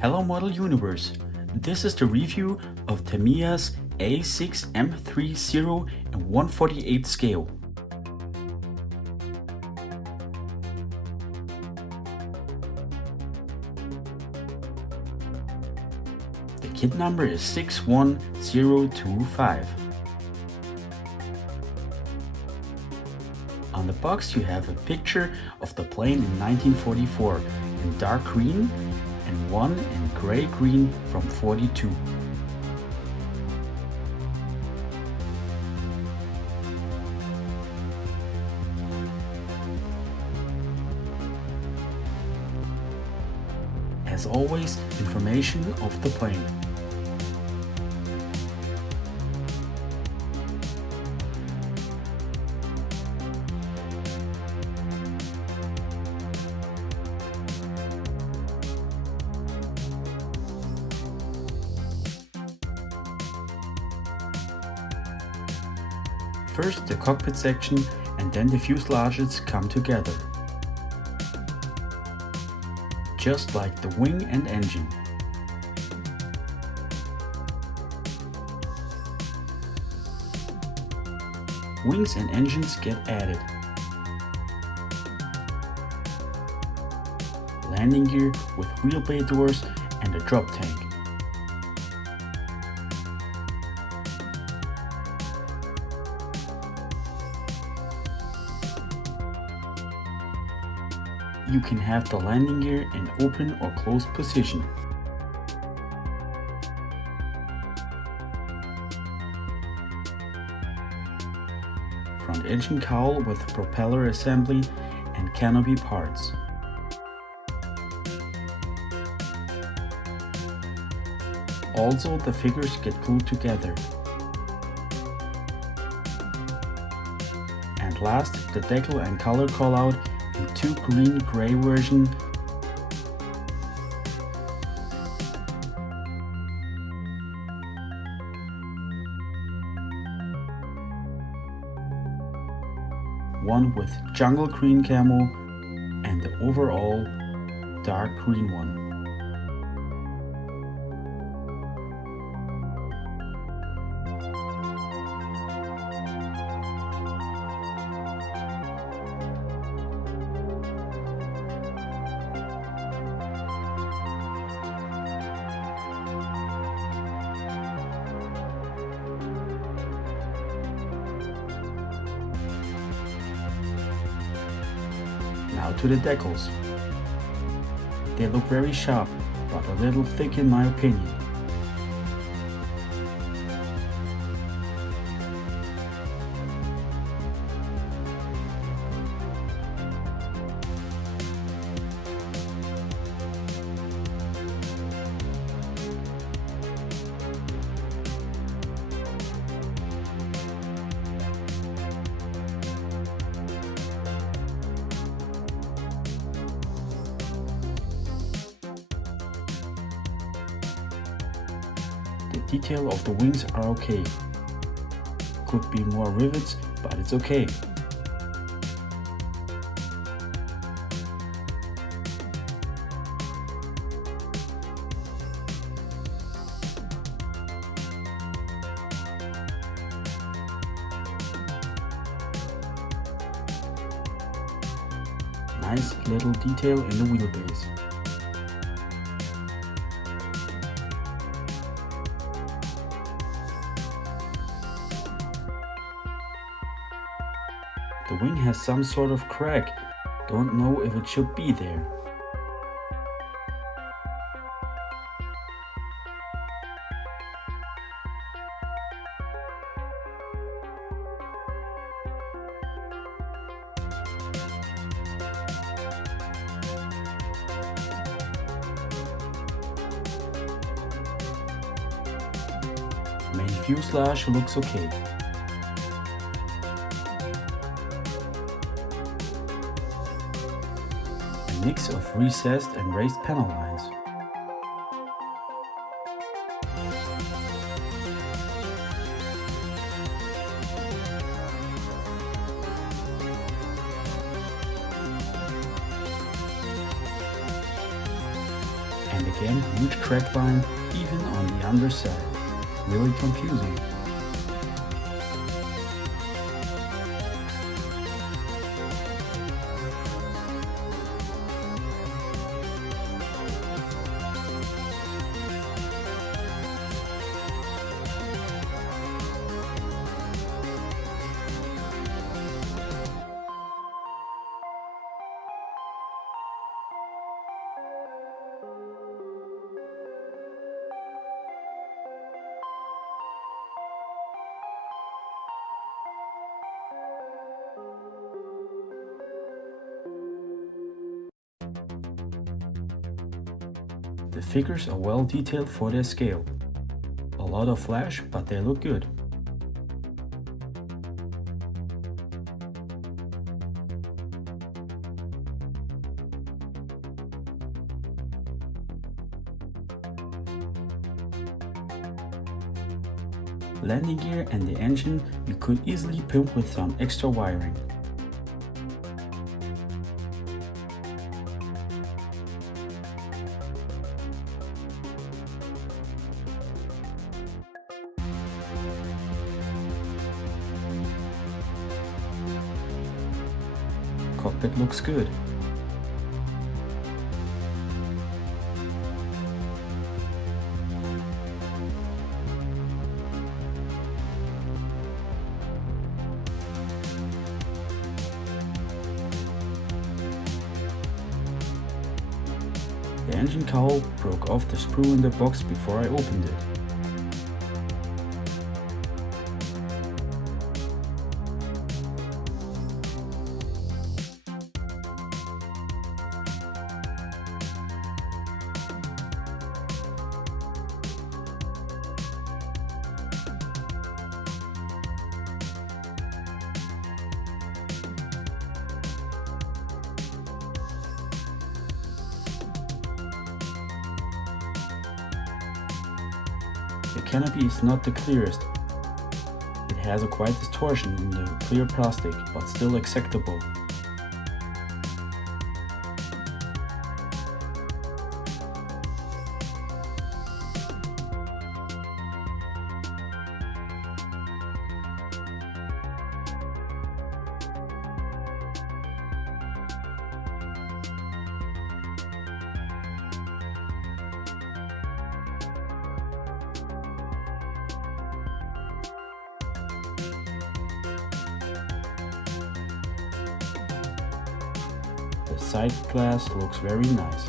Hello Model Universe! This is the review of Tamiya's A6M3 Zero and 1/48 scale. The kit number is 61025. On the box you have a picture of the plane in 1944 in dark green and one in gray green from 42. As always, information of the plane. First the cockpit section and then the fuselages come together. Just like the wing and engine. Wings and engines get added. Landing gear with wheel bay doors and a drop tank. You can have the landing gear in open or closed position. Front engine cowl with propeller assembly and canopy parts. Also, the figures get glued together. And last, the decal and color callout in two green-gray version. One with jungle green camo and the overall dark green one. Now to the decals. They look very sharp, but a little thick in my opinion. The detail of the wings are okay. Could be more rivets, but it's okay. Nice little detail in the wheelbase. The wing has some sort of crack. Don't know if it should be there. Main fuselage looks okay. A mix of recessed and raised panel lines. Again, huge crack line even on the underside. Really confusing. The figures are well detailed for their scale. A lot of flash, but they look good. Landing gear and the engine you could easily pimp with some extra wiring. Cockpit looks good. The engine cowl broke off the sprue in the box before I opened it. The canopy is not the clearest. It has a quite distortion in the clear plastic, but still acceptable. The side glass looks very nice.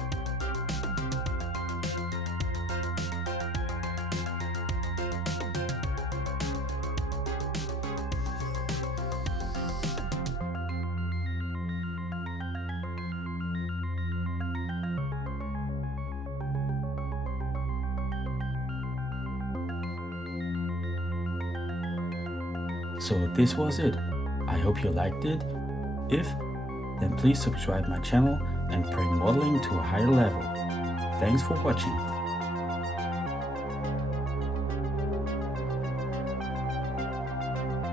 So this was it. I hope you liked it. If, then please subscribe my channel and bring modeling to a higher level. Thanks for watching.